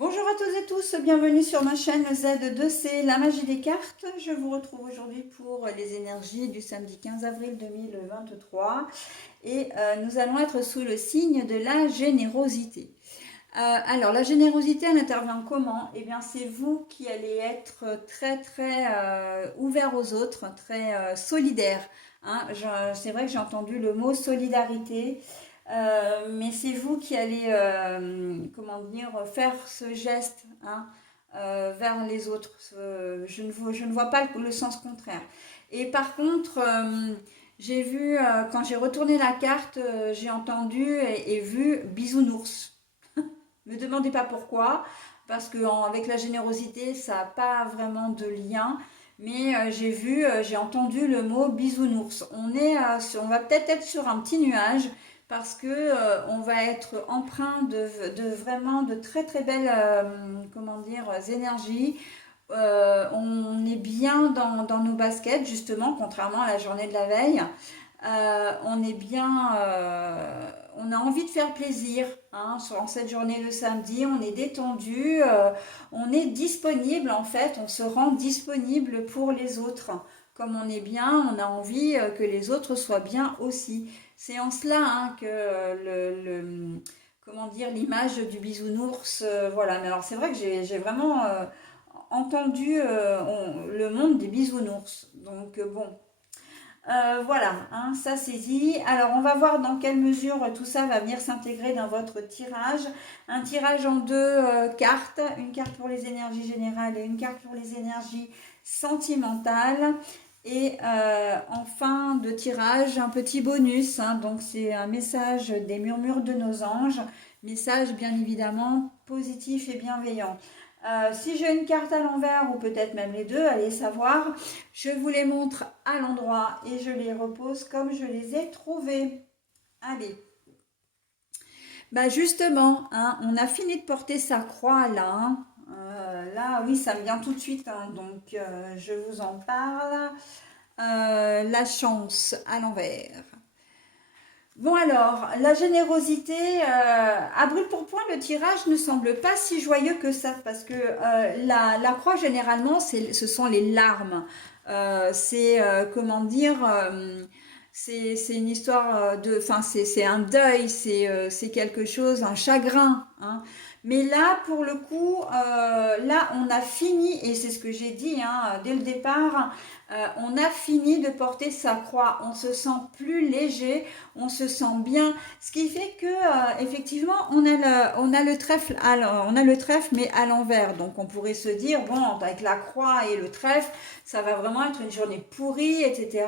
Bonjour à toutes et tous, bienvenue sur ma chaîne Z2C, la magie des cartes. Je vous retrouve aujourd'hui pour les énergies du samedi 15 avril 2023 et nous allons être sous le signe de la générosité. Alors la générosité, elle intervient comment? Eh bien c'est vous qui allez être très ouvert aux autres, très solidaire. Hein. C'est vrai que j'ai entendu le mot solidarité. Mais c'est vous qui allez, comment dire, faire ce geste, hein, vers les autres. Je ne vois pas le sens contraire. Et par contre, j'ai vu, quand j'ai retourné la carte, j'ai entendu et vu bisounours. Me demandez pas pourquoi, parce que avec la générosité, ça n'a pas vraiment de lien. Mais j'ai entendu le mot bisounours. On va peut-être être sur un petit nuage parce que on va être empreint de vraiment de très belles, comment dire, énergies. On est bien dans nos baskets justement, contrairement à la journée de la veille. On est bien, on a envie de faire plaisir, hein, en cette journée de samedi, on est détendu, on est disponible en fait, on se rend disponible pour les autres. Comme on est bien, on a envie que les autres soient bien aussi. C'est en cela hein, que comment dire, l'image du bisounours, voilà. Mais alors c'est vrai que j'ai vraiment entendu le monde des bisounours. Donc bon, voilà, hein, ça c'est dit. Alors on va voir dans quelle mesure tout ça va venir s'intégrer dans votre tirage. Un tirage en deux cartes, une carte pour les énergies générales et une carte pour les énergies sentimentales. Et en fin de tirage, un petit bonus, hein, donc c'est un message des murmures de nos anges, message bien évidemment positif et bienveillant. Si j'ai une carte à l'envers ou peut-être même les deux, allez savoir, je vous les montre à l'endroit et je les repose comme je les ai trouvées. Allez. Bah justement, hein, on a fini de porter sa croix là. Hein. Là, oui, ça me vient tout de suite, hein, donc je vous en parle. La chance à l'envers. Bon alors, la générosité, à brûle pour point, le tirage ne semble pas si joyeux que ça, parce que la croix, généralement, ce sont les larmes. C'est, comment dire, c'est une histoire enfin, c'est un deuil, c'est quelque chose, un chagrin. Hein. Mais là, pour le coup, là, on a fini, et c'est ce que j'ai dit hein, dès le départ, on a fini de porter sa croix. On se sent plus léger, on se sent bien, ce qui fait que effectivement on a le trèfle on a le trèfle mais à l'envers, donc on pourrait se dire bon avec la croix et le trèfle ça va vraiment être une journée pourrie etc.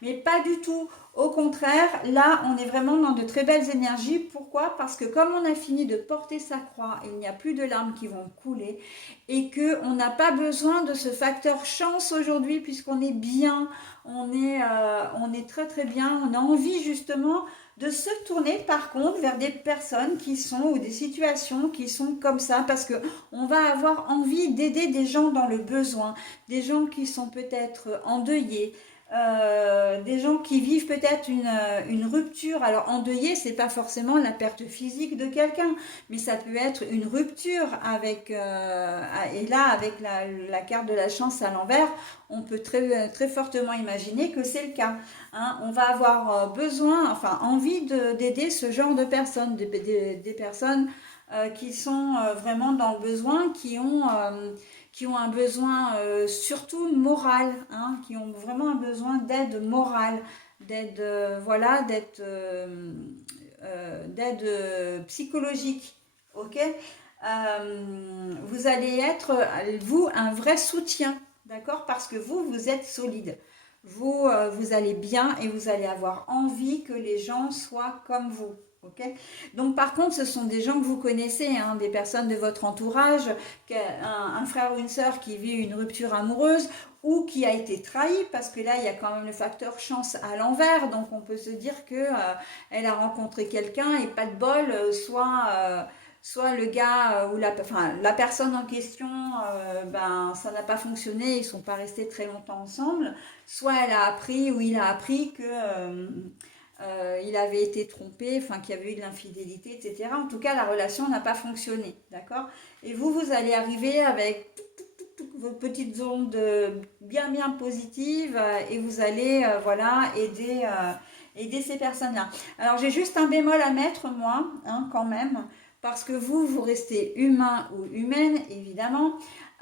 Mais pas du tout, au contraire là on est vraiment dans de très belles énergies. Pourquoi? Parce que comme on a fini de porter sa croix, il n'y a plus de larmes qui vont couler et que on n'a pas besoin de ce facteur chance aujourd'hui puisqu'on est bien, on est très bien, on a envie justement de se tourner par contre vers des personnes qui sont ou des situations qui sont comme ça parce que on va avoir envie d'aider des gens dans le besoin, des gens qui sont peut-être endeuillés, des gens qui vivent peut-être une rupture. Alors endeuillé, c'est pas forcément la perte physique de quelqu'un, mais ça peut être une rupture avec et là avec la carte de la chance à l'envers, on peut très fortement imaginer que c'est le cas. Hein. On va avoir besoin, enfin envie d'aider ce genre de personnes, des personnes qui sont vraiment dans le besoin, qui ont un besoin surtout moral, hein, qui ont vraiment un besoin d'aide morale, d'aide voilà, d'aide psychologique, ok. Vous allez être vous un vrai soutien, d'accord, parce que vous êtes solide. Vous allez bien et vous allez avoir envie que les gens soient comme vous. Okay. Donc par contre, ce sont des gens que vous connaissez, hein, des personnes de votre entourage, un frère ou une sœur qui vit une rupture amoureuse ou qui a été trahi, parce que là, il y a quand même le facteur chance à l'envers. Donc on peut se dire que elle a rencontré quelqu'un et pas de bol, soit le gars ou enfin, la personne en question, ben, ça n'a pas fonctionné, ils ne sont pas restés très longtemps ensemble, soit elle a appris ou il a appris que il avait été trompé, enfin qu'il y avait eu de l'infidélité, etc. En tout cas, la relation n'a pas fonctionné, d'accord? Et vous, vous allez arriver avec vos petites ondes bien bien positives et vous allez voilà aider ces personnes-là. Alors j'ai juste un bémol à mettre moi, hein, quand même, parce que vous restez humain ou humaine évidemment.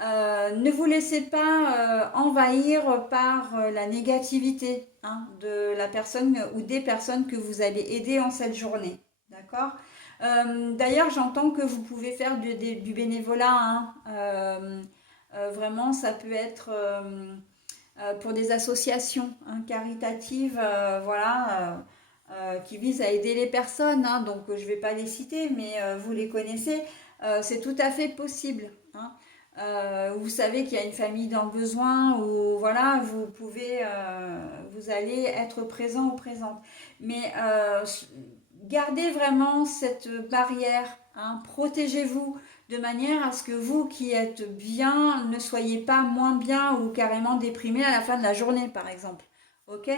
Ne vous laissez pas envahir par la négativité, hein, de la personne ou des personnes que vous allez aider en cette journée. D'accord? D'ailleurs, j'entends que vous pouvez faire du bénévolat, hein. Vraiment, ça peut être pour des associations, hein, caritatives, voilà, qui visent à aider les personnes, hein. Donc, je ne vais pas les citer, mais vous les connaissez. C'est tout à fait possible, hein. Vous savez qu'il y a une famille dans le besoin où voilà, vous pouvez, vous allez être présent ou présente. Mais gardez vraiment cette barrière, hein, protégez-vous de manière à ce que vous qui êtes bien ne soyez pas moins bien ou carrément déprimé à la fin de la journée, par exemple. Ok?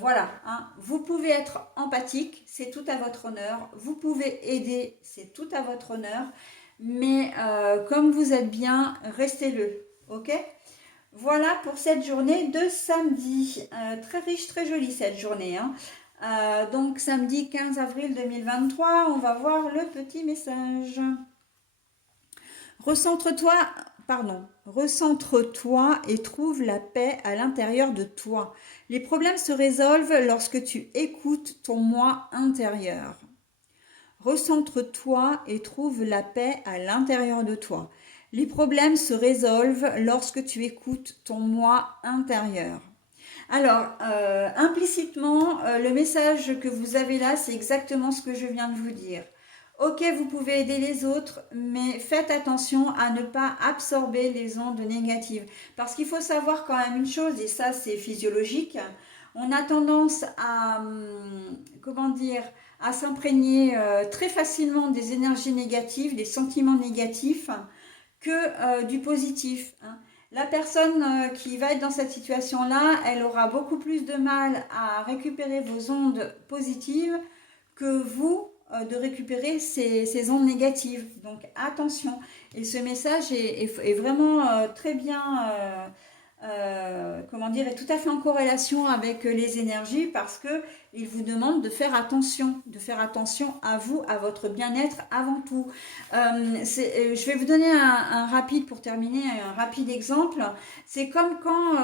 Voilà, hein. Vous pouvez être empathique, c'est tout à votre honneur. Vous pouvez aider, c'est tout à votre honneur. Mais comme vous êtes bien, restez-le. Ok? Voilà pour cette journée de samedi. Très riche, très jolie cette journée, hein. Donc samedi 15 avril 2023, on va voir le petit message. Recentre-toi, recentre-toi et trouve la paix à l'intérieur de toi. Les problèmes se résolvent lorsque tu écoutes ton moi intérieur. Recentre-toi et trouve la paix à l'intérieur de toi. Les problèmes se résolvent lorsque tu écoutes ton moi intérieur. Alors, implicitement, le message que vous avez là, c'est exactement ce que je viens de vous dire. Ok, vous pouvez aider les autres, mais faites attention à ne pas absorber les ondes négatives. Parce qu'il faut savoir quand même une chose, et ça c'est physiologique, on a tendance à, comment dire, à s'imprégner très facilement des énergies négatives, des sentiments négatifs, que du positif, hein. La personne qui va être dans cette situation-là, elle aura beaucoup plus de mal à récupérer vos ondes positives que vous de récupérer ces ondes négatives. Donc attention. Et ce message est vraiment très bien, comment dire, est tout à fait en corrélation avec les énergies parce que il vous demande de faire attention à vous, à votre bien-être avant tout. Je vais vous donner un rapide, pour terminer, un rapide exemple. C'est comme quand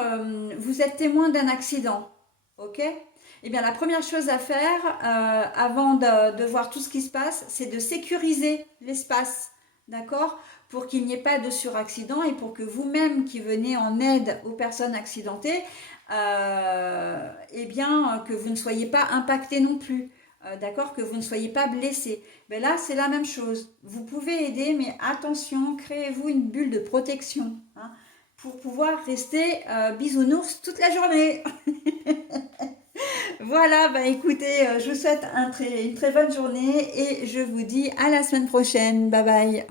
vous êtes témoin d'un accident, ok? Eh bien, la première chose à faire, avant de voir tout ce qui se passe, c'est de sécuriser l'espace, d'accord? Pour qu'il n'y ait pas de suraccident et pour que vous-même qui venez en aide aux personnes accidentées, eh bien, que vous ne soyez pas impacté non plus. D'accord, que vous ne soyez pas blessé. Mais là, c'est la même chose. Vous pouvez aider, mais attention, créez-vous une bulle de protection, hein, pour pouvoir rester bisounours toute la journée. Voilà, bah écoutez, je vous souhaite une très bonne journée et je vous dis à la semaine prochaine. Bye bye.